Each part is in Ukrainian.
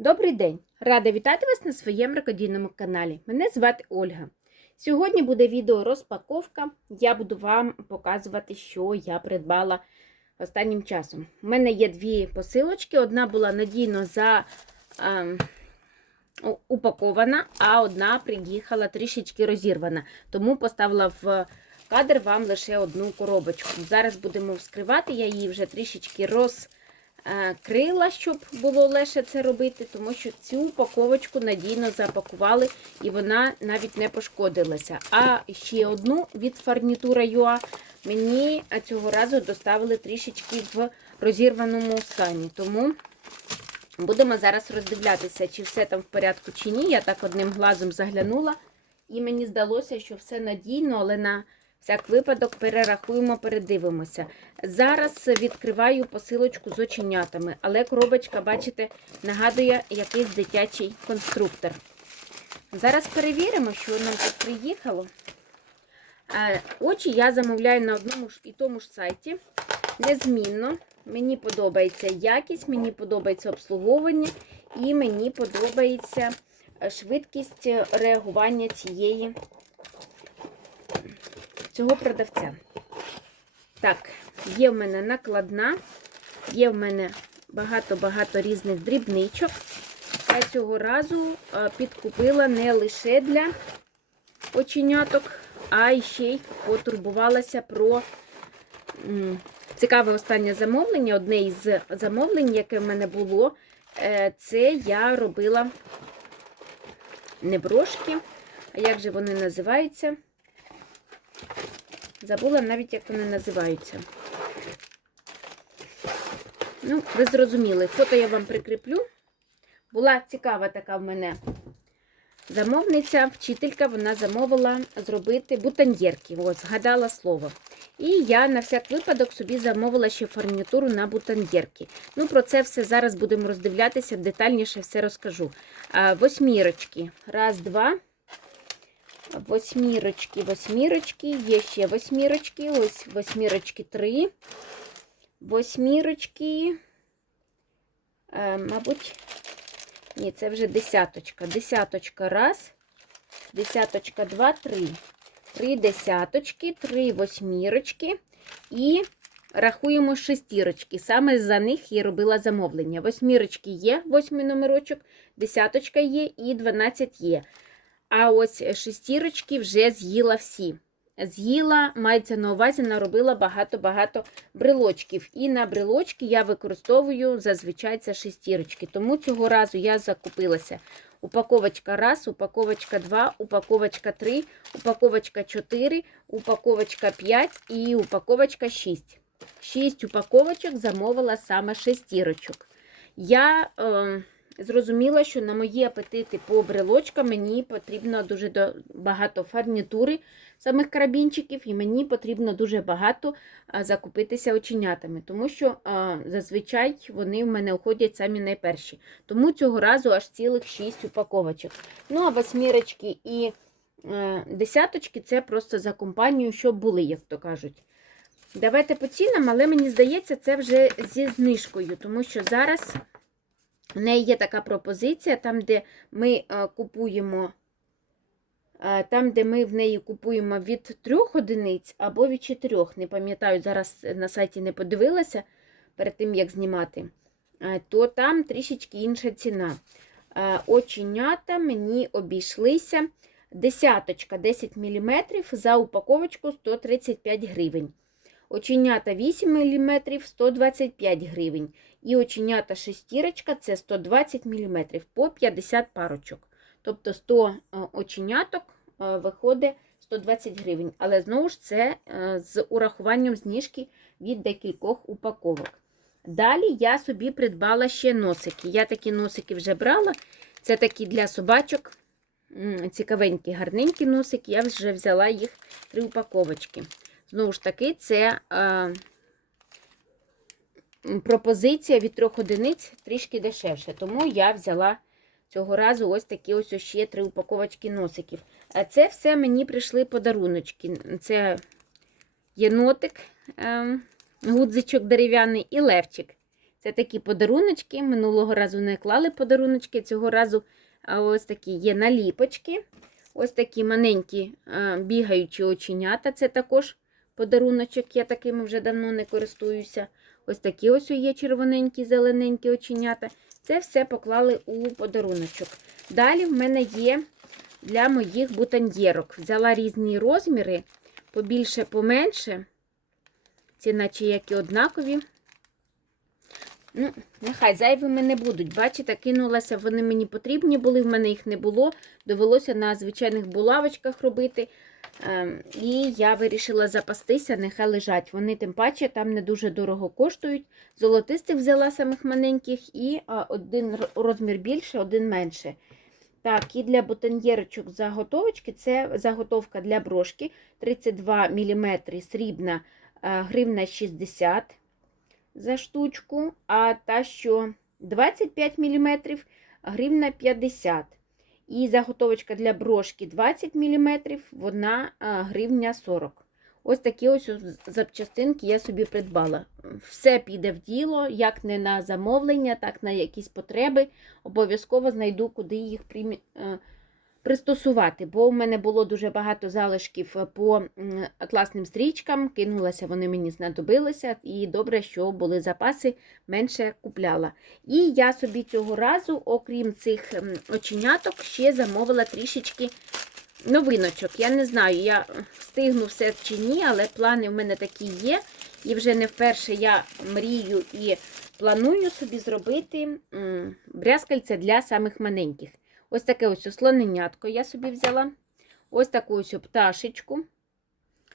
Добрий день! Рада вітати вас на своєму рукодійному каналі. Мене звати Ольга. Сьогодні буде відео розпаковка. Я буду вам показувати, що я придбала останнім часом. У мене є дві посилочки. Одна була надійно за, е, упакована, а одна приїхала трішечки розірвана. Тому поставила в кадр вам лише одну коробочку. Зараз будемо вскривати, я її вже трішечки роз е, крила, щоб було легше це робити, тому що цю упаковочку надійно запакували і вона навіть не пошкодилася. А ще одну від Фарнітура Юа мені цього разу доставили трішечки в розірваному стані. Тому будемо зараз роздивлятися, чи все там в порядку, чи ні. Я так одним глазом заглянула, і мені здалося, що все надійно, але на всяк випадок перерахуємо, передивимося. Зараз відкриваю посилочку з оченятами, але коробочка, бачите, нагадує якийсь дитячий конструктор. Зараз перевіримо, що нам тут приїхало. Е, Очі я замовляю на одному ж і тому ж сайті. Незмінно. Мені подобається якість, мені подобається обслуговування і мені подобається е, швидкість реагування цієї цього продавця. Так, є в мене накладна, є в мене багато-багато різних дрібничок. Я цього разу підкупила не лише для оченяток, а ще й потурбувалася про цікаве останнє замовлення. Одне із замовлень, яке в мене було, е, це я робила не брошки, а як же вони називаються? Забула навіть, як вони називаються. Ну, ви зрозуміли, фото я вам прикріплю. Була цікава така в мене замовниця, вчителька, вона замовила зробити бутоньєрки. Ось, згадала слово. І я на всяк випадок собі замовила ще фурнітуру на бутоньєрки. Ну, про це все зараз будемо роздивлятися, детальніше все розкажу. Восьмірочки. Раз, два. Восьмірочки, восьмірочки, є ще восьмірочки, ось восьмірочки три. Восьмірочки, е, мабуть, ні, це вже десяточка. Десяточка раз, десяточка два, три. Три десяточки, три восьмірочки і рахуємо шестірочки. Саме за них я робила замовлення. Восьмірочки є, восьмий номерочок, десяточка є і 12 є. А ось шестірочки вже з'їла всі. З'їла, мається на увазі, наробила багато-багато брелочків. І на брелочки я використовую зазвичай це шестірочки. Тому цього разу я закупилася. Упаковочка раз, упаковочка 2, упаковочка 3, упаковочка 4, упаковочка 5 і упаковочка 6. 6 упаковочок замовила саме шестірочок. Я е, зрозуміла, що на мої апетити по брелочкам мені потрібно дуже багато фарнітури самих карабінчиків, і мені потрібно дуже багато закупитися оченятами, тому що зазвичай вони в мене уходять самі найперші. Тому цього разу аж цілих 6 упаковочок. Ну, а восьмірочки і е, десяточки це просто за компанію, щоб були, як то кажуть. Давайте по цінам, але мені здається, це вже зі знижкою, тому що зараз в неї є така пропозиція, там, де ми е, купуємо. е, Там, де ми в неї купуємо від трьох одиниць або від чотирьох, не пам'ятаю, зараз на сайті не подивилася перед тим, як знімати, е, то там трішечки інша ціна. Е, Оченята мені обійшлися десяточка 10 мм за упаковочку 135 гривень. Оченята 8 мм 125 гривень. І оченята шестірочка це 120 мм по 50 парочок. Тобто 100 е, оченяток е, виходить 120 гривень. Але знову ж це е, з урахуванням знижки від декількох упаковок. Далі я собі придбала ще носики. Я такі носики вже брала. Це такі для собачок. Цікавенькі, гарненькі носики. Я вже взяла їх три упаковочки. Знову ж таки, це пропозиція від трьох одиниць трішки дешевше. Тому я взяла цього разу ось такі ось ще три упаковочки носиків. А це все мені прийшли подаруночки. Це єнотик, е, гудзичок дерев'яний і левчик. Це такі подаруночки. Минулого разу не клали подаруночки, цього разу ось такі є наліпочки. Ось такі маленькі а, бігаючі оченята. Це також подаруночок. Я такими вже давно не користуюся. Ось такі ось є червоненькі, зелененькі оченята. Це все поклали у подаруночок. Далі в мене є для моїх бутоньєрок. Взяла різні розміри, побільше, поменше. Ці наче як і однакові. Ну, нехай зайвими не будуть. Бачите, кинулася, вони мені потрібні були, в мене їх не було. Довелося на звичайних булавочках робити. Ем, І я вирішила запастися, нехай лежать. Вони тим паче там не дуже дорого коштують. Золотистих взяла самих маленьких і один розмір більше, один менше. Так, і для бутоньєрочок заготовочки це заготовка для брошки 32 мм срібна е, гривна 60 за штучку, а та, що 25 мм гривна 50 і заготовочка для брошки 20 мм, вона гривня 40. Ось такі ось запчастинки я собі придбала. Все піде в діло, як не на замовлення, так на якісь потреби. Обов'язково знайду, куди їх примі... е, пристосувати, бо в мене було дуже багато залишків по м, атласним стрічкам, кинулася, вони мені знадобилися, і добре, що були запаси, менше купляла. І я собі цього разу, окрім цих оченяток, ще замовила трішечки новиночок. Я не знаю, я встигну все чи ні, але плани в мене такі є. І вже не вперше я мрію і планую собі зробити брязкальце для самих маленьких. Ось таке ось слоненятко я собі взяла. Ось таку ось пташечку.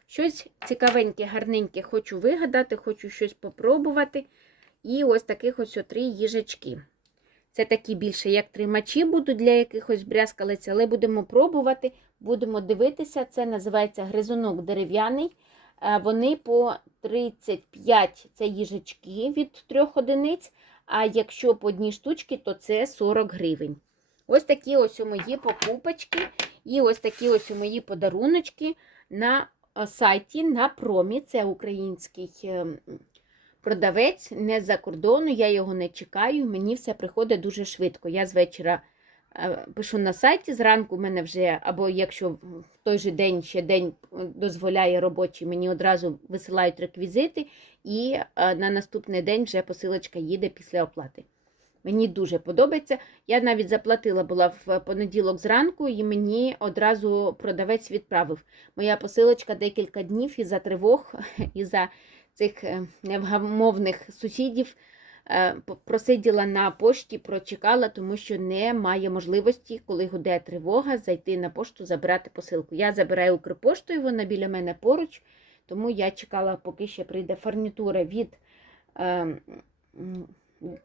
Щось цікавеньке, гарненьке хочу вигадати, хочу щось попробувати. І ось таких ось три їжачки. Це такі більше, як тримачі будуть для якихось брязкалиць, але будемо пробувати, будемо дивитися. Це називається гризунок дерев'яний. Е, Вони по 35 це їжачки від 3 одиниць. А якщо по одній штучці, то це 40 гривень. Ось такі ось у мої покупочки. І ось такі ось у мої подаруночки на е, сайті на промі. Це український е, продавець, не з-за кордону, я його не чекаю. Мені все приходить дуже швидко. Я з вечора е, пишу на сайті, зранку в мене вже, або якщо в той же день ще день дозволяє робочий, мені одразу висилають реквізити, і на наступний день вже посилочка їде після оплати. Мені дуже подобається. Я навіть заплатила була в понеділок зранку, і мені одразу продавець відправив. Моя посилочка декілька днів із-за тривог, із-за цих е, невгамовних сусідів е, просиділа на пошті, прочекала, тому що немає можливості, коли гуде тривога, зайти на пошту, забирати посилку. Я забираю Укрпоштою, вона біля мене поруч, тому я чекала, поки ще прийде фарнітура від.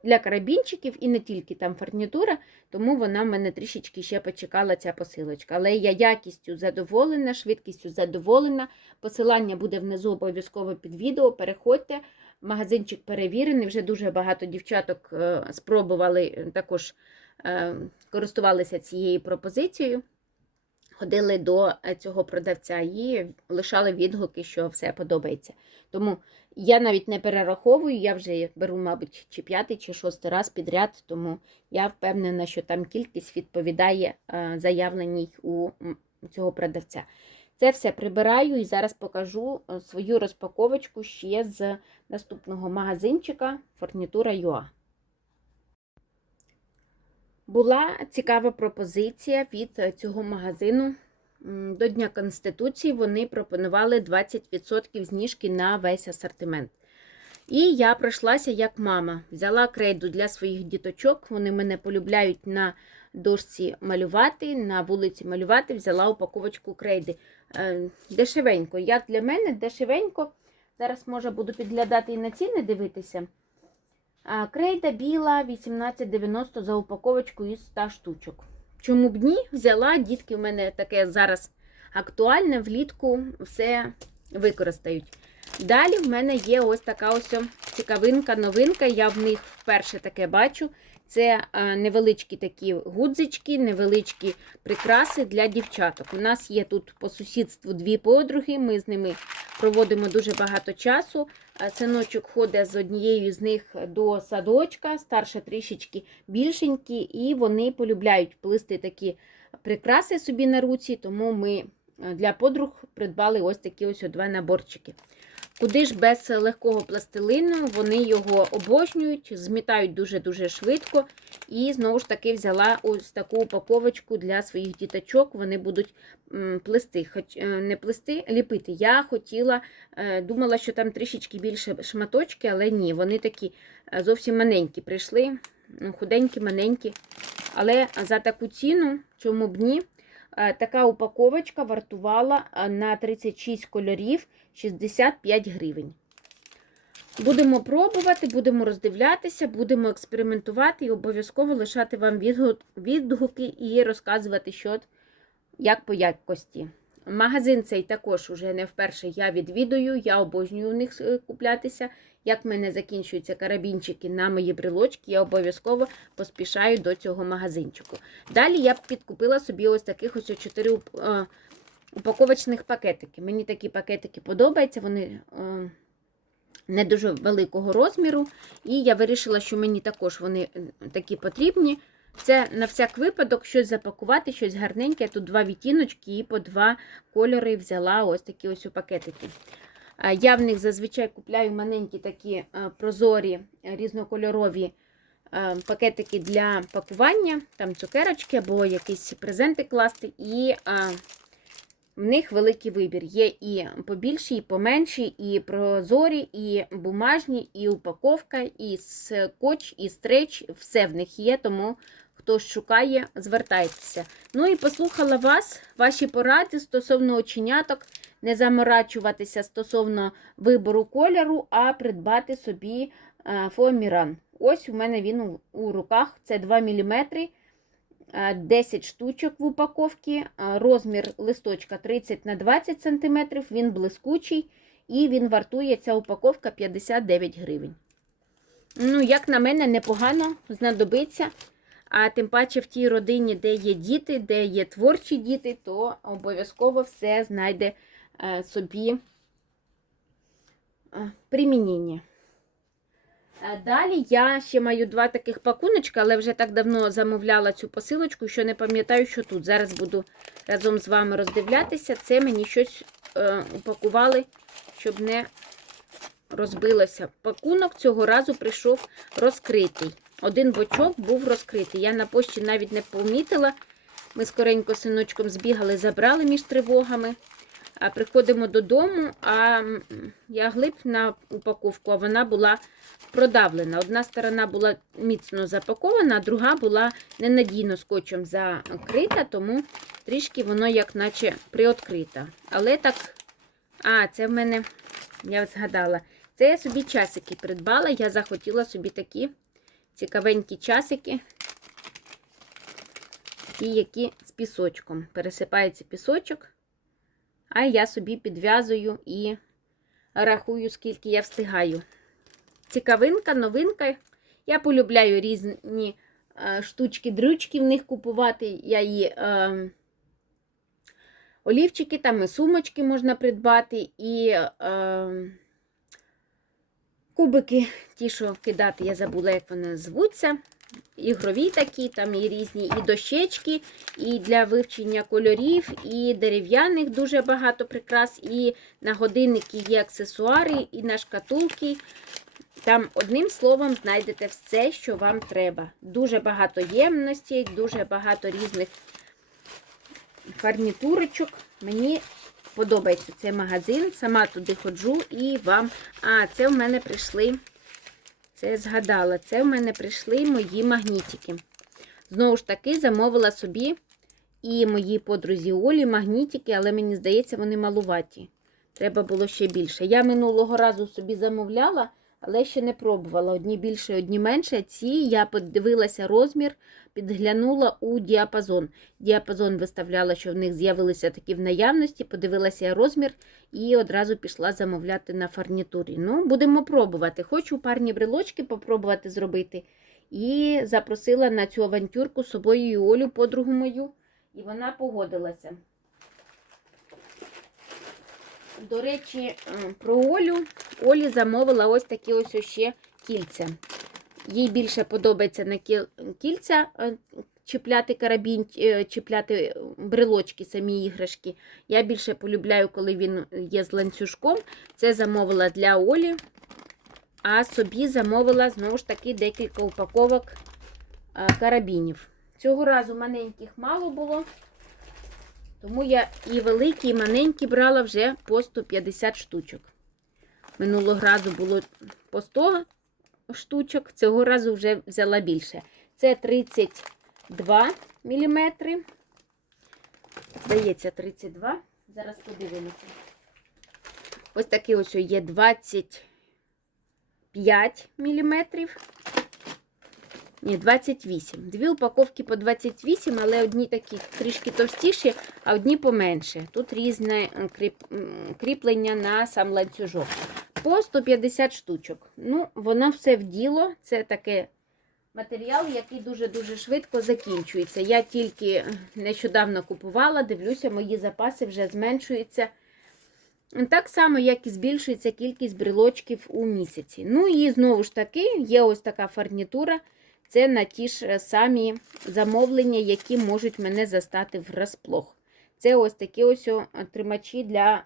Для карабінчиків і не тільки там фарнітура, тому вона в мене трішечки ще почекала ця посилочка. Але я якістю задоволена, швидкістю задоволена. Посилання буде внизу обов'язково під відео. Переходьте. Магазинчик перевірений. Вже дуже багато дівчаток е, спробували е, також е, користувалися цією пропозицією. Ходили до е, цього продавця і лишали відгуки, що все подобається. Тому я навіть не перераховую, я вже беру, мабуть, чи п'ятий, чи шостий раз підряд, тому я впевнена, що там кількість відповідає е, заявленій у цього продавця. Це все прибираю і зараз покажу е, свою розпаковочку ще з наступного магазинчика Форнітура Юа. Була цікава пропозиція від е, цього магазину. До Дня Конституції вони пропонували 20% зніжки на весь асортимент. І я пройшлася як мама. Взяла крейду для своїх діточок. Вони мене полюбляють на дошці малювати, на вулиці малювати. Взяла упаковочку крейди. Е, Дешевенько. Як для мене дешевенько. Зараз, може, буду підглядати і на ціни дивитися. Крейда біла 18,90 за упаковочку із 100 штучок. Чому б ні? Взяла, дітки в мене таке зараз актуальне, влітку все використають. Далі в мене є ось така ось цікавинка, новинка. Я в них вперше таке бачу. Це е, невеличкі такі гудзички, невеличкі прикраси для дівчаток. У нас є тут по сусідству дві подруги, ми з ними проводимо дуже багато часу. Е, Синочок ходить з однією з них до садочка, старша трішечки більшенькі, і вони полюбляють плисти такі прикраси собі на руці, тому ми е, для подруг придбали ось такі ось два наборчики. Куди ж без легкого пластилину, вони його обожнюють, змітають дуже-дуже швидко. І знову ж таки взяла ось таку упаковочку для своїх діточок. Вони будуть плести, хоч е, не плести, ліпити. Я хотіла, е, думала, що там трішечки більше шматочки, але ні, вони такі е, зовсім маленькі прийшли, ну, худенькі, маленькі. Але за таку ціну, чому б ні, така упаковочка вартувала е, на 36 кольорів 65 гривень. Будемо пробувати, будемо роздивлятися, будемо експериментувати і обов'язково лишати вам відгуки і розказувати, що як по якості. Магазин цей також уже не вперше я відвідую, я обожнюю у них е, куплятися. Як в мене закінчуються карабінчики на мої брелочки, я обов'язково поспішаю до цього магазинчику. Далі я підкупила собі ось таких ось 4 упаковочних пакетики. Мені такі пакетики подобаються, вони е, не дуже великого розміру. І я вирішила, що мені також вони е, такі потрібні. Це на всяк випадок щось запакувати, щось гарненьке. Тут два відтіночки і по два кольори взяла ось такі ось у пакетики. Я в них зазвичай купляю маленькі такі прозорі різнокольорові пакетики для пакування, там цукерочки або якісь презенти класти. І в них великий вибір. Є і побільші, і поменші, і прозорі, і бумажні, і упаковка, і скотч, і стреч. Все в них є, тому хто шукає, звертайтеся. Ну і послухала вас, ваші поради стосовно оченяток. Не заморачуватися стосовно вибору кольору, а придбати собі е, фоаміран. Ось у мене він у, руках. Це 2 мм, е, 10 штучок в упаковці, е, розмір листочка 30 на 20 см, він блискучий і він вартує ця упаковка 59 гривень. Ну, як на мене, непогано знадобиться. А тим паче в тій родині, де є діти, де є творчі діти, то обов'язково все знайде собі е, примінення. Е, Далі я ще маю два таких пакуночка, але вже так давно замовляла цю посилочку, що не пам'ятаю, що тут. Зараз буду разом з вами роздивлятися. Це мені щось е, упакували, щоб не розбилося. Пакунок цього разу прийшов розкритий. Один бочок був розкритий. Я на пошті навіть не помітила. Ми скоренько синочком збігали, забрали між тривогами. Приходимо додому, а я глиб на упаковку, а вона була продавлена. Одна сторона була міцно запакована, а друга була ненадійно скотчем закрита, тому трішки воно як наче приоткрита. Але так, а, це в мене, я згадала, це я собі часики придбала. Я захотіла собі такі цікавенькі часики. Ті, які з пісочком. Пересипається пісочок, а я собі підв'язую і рахую, скільки я встигаю. Цікавинка, новинка. Я полюбляю різні е, штучки-дрючки в них купувати. Я її е, олівчики, там і сумочки можна придбати, і е, кубики, ті, що кидати, я забула, як вони звуться. Ігрові такі, там і різні і дощечки, і для вивчення кольорів, і дерев'яних дуже багато прикрас, і на годинники є аксесуари, і на шкатулки. Там, одним словом, знайдете все, що вам треба. Дуже багато ємностей, дуже багато різних гарнітурочок. Мені подобається цей магазин. Сама туди ходжу і вам. А, це в мене прийшли. Це я згадала, це в мене прийшли мої магнітики. Знову ж таки, замовила собі і моїй подрузі Олі магнітики, але мені здається, вони малуваті. Треба було ще більше. Я минулого разу собі замовляла, але ще не пробувала. Одні більше, одні менше. Ці я подивилася розмір, підглянула у діапазон. Діапазон виставляла, що в них з'явилися такі в наявності, подивилася розмір і одразу пішла замовляти на фарнітурі. Ну, будемо пробувати. Хочу парні брелочки попробувати зробити. І запросила на цю авантюрку з собою і Олю, подругу мою, і вона погодилася. До речі, е, про Олю. Олі замовила ось такі ось ще кільця. Їй більше подобається на кільця е, чіпляти карабін, е, чіпляти брелочки, самі іграшки. Я більше полюбляю, коли він є з ланцюжком. Це замовила для Олі. А собі замовила знову ж таки декілька упаковок карабінів. Цього разу маленьких мало було. Тому я і великі, і маленькі брала вже по 150 штучок. Минулого разу було по 100 штучок, цього разу вже взяла більше. Це 32 мм. Здається, 32. Зараз подивимося. Ось такий ось є 25 мм. Ні, 28. Дві упаковки по 28, але одні такі трішки товстіші, а одні поменше. Тут різне е, кріп- кріплення на сам ланцюжок. По 150 штучок. Ну, воно все в діло. Це таке матеріал, який дуже-дуже швидко закінчується. Я тільки нещодавно купувала, дивлюся, мої запаси вже зменшуються. Так само, як і збільшується кількість брелочків у місяці. Ну і знову ж таки, є ось така фарнітура. Це на ті ж самі замовлення, які можуть мене застати врасплох. Це ось такі ось тримачі для.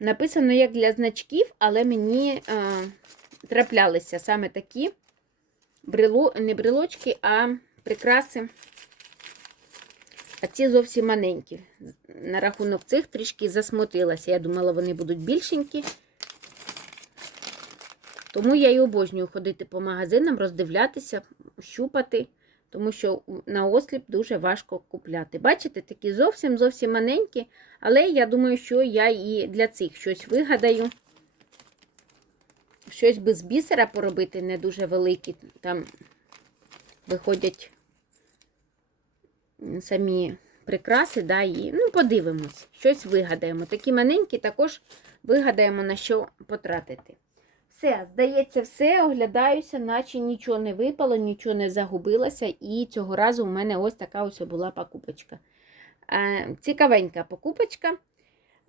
Написано як для значків, але мені е, траплялися саме такі брело, не брелочки, а прикраси. А ці зовсім маленькі. На рахунок цих трішки засмутилася. Я думала, вони будуть більшенькі. Тому я і обожнюю ходити по магазинам, роздивлятися, щупати, тому що на осліп дуже важко купляти. Бачите, такі зовсім зовсім маленькі, але я думаю, що я і для цих щось вигадаю. Щось би з бісера поробити не дуже великі. Там виходять самі прикраси, да, і, ну, подивимось, щось вигадаємо. Такі маленькі також вигадаємо, на що потратити. Все, здається, все, оглядаюся, наче нічого не випало, нічого не загубилося. І цього разу у мене ось така ось була покупочка. Цікавенька покупочка.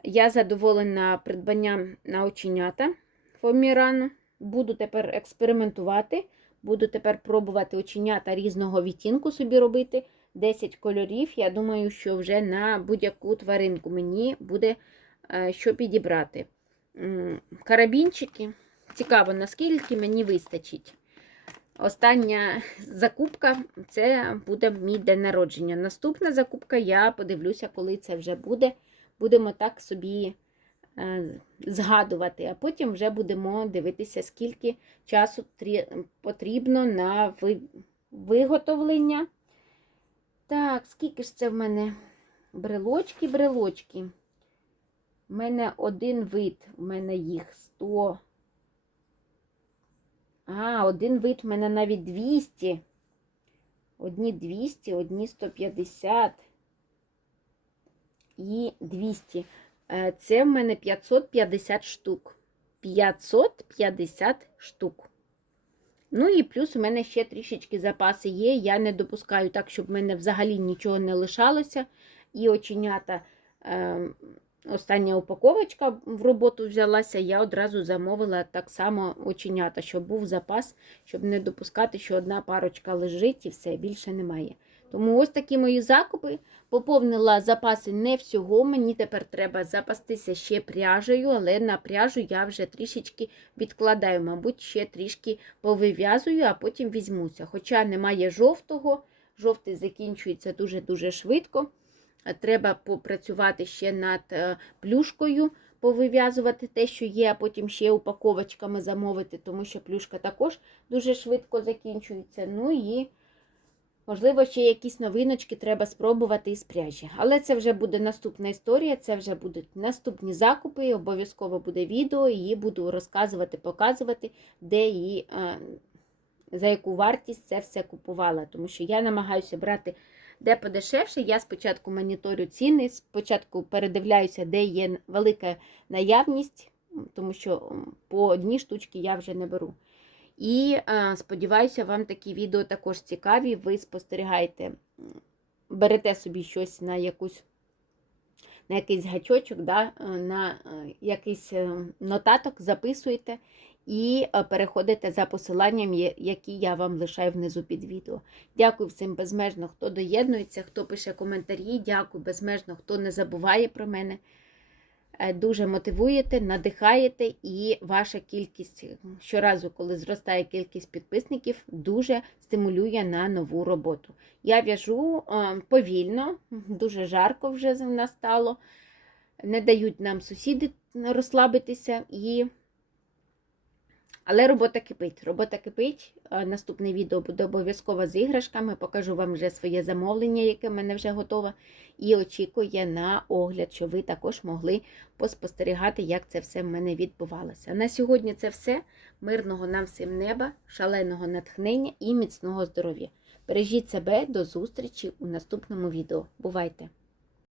Я задоволена придбанням на оченята Фомірану. Буду тепер експериментувати. Буду тепер пробувати оченята різного відтінку собі робити. 10 кольорів. Я думаю, що вже на будь-яку тваринку мені буде е, що підібрати. Карабінчики. Цікаво, наскільки мені вистачить. Остання закупка це буде мій день народження. Наступна закупка, я подивлюся, коли це вже буде. Будемо так собі е, згадувати, а потім вже будемо дивитися, скільки часу трі- потрібно на ви- виготовлення. Так, скільки ж це в мене брелочки, брелочки. У мене один вид, у мене їх 100. А, один вид у мене навіть 200. Одні 200, одні 150 і 200. Е, Це в мене 550 штук. 550 штук. Ну і плюс у мене ще трішечки запаси є. Я не допускаю так, щоб в мене взагалі нічого не лишалося. І оченята. Остання упаковочка в роботу взялася, я одразу замовила так само оченята, щоб був запас, щоб не допускати, що одна парочка лежить і все, більше немає. Тому ось такі мої закупи. Поповнила запаси не всього. Мені тепер треба запастися ще пряжею, але на пряжу я вже трішечки відкладаю, мабуть, ще трішки повив'язую, а потім візьмуся. Хоча немає жовтого, жовтий закінчується дуже-дуже швидко. Треба попрацювати ще над е, плюшкою, повив'язувати те, що є, а потім ще упаковочками замовити, тому що плюшка також дуже швидко закінчується. Ну і, можливо, ще якісь новиночки треба спробувати із пряжі. Але це вже буде наступна історія, це вже будуть наступні закупи, обов'язково буде відео, і буду розказувати, показувати, де і е, за яку вартість це все купувала. Тому що я намагаюся брати де подешевше. Я спочатку моніторю ціни, спочатку передивляюся, де є велика наявність, тому що по одній штучці я вже не беру. І е, сподіваюся, вам такі відео також цікаві. Ви спостерігаєте, берете собі щось на якусь. На якийсь гачочок, да, е, на е, якийсь нотаток записуєте і е, переходите за посиланням, які я вам лишаю внизу під відео. Дякую всім безмежно, хто доєднується, хто пише коментарі. Дякую безмежно, хто не забуває про мене. Е, Дуже мотивуєте, надихаєте, і ваша кількість щоразу, коли зростає кількість підписників, дуже стимулює на нову роботу. Я в'яжу е, повільно, дуже жарко вже в нас стало. Не дають нам сусіди розслабитися і. Але робота кипить. Робота кипить. Е, Наступне відео буде обов'язково з іграшками. Покажу вам вже своє замовлення, яке в мене вже готове. І очікує на огляд, щоб ви також могли поспостерігати, як це все в мене відбувалося. На сьогодні це все. Мирного нам всім неба, шаленого натхнення і міцного здоров'я. Бережіть себе, до зустрічі у наступному відео. Бувайте!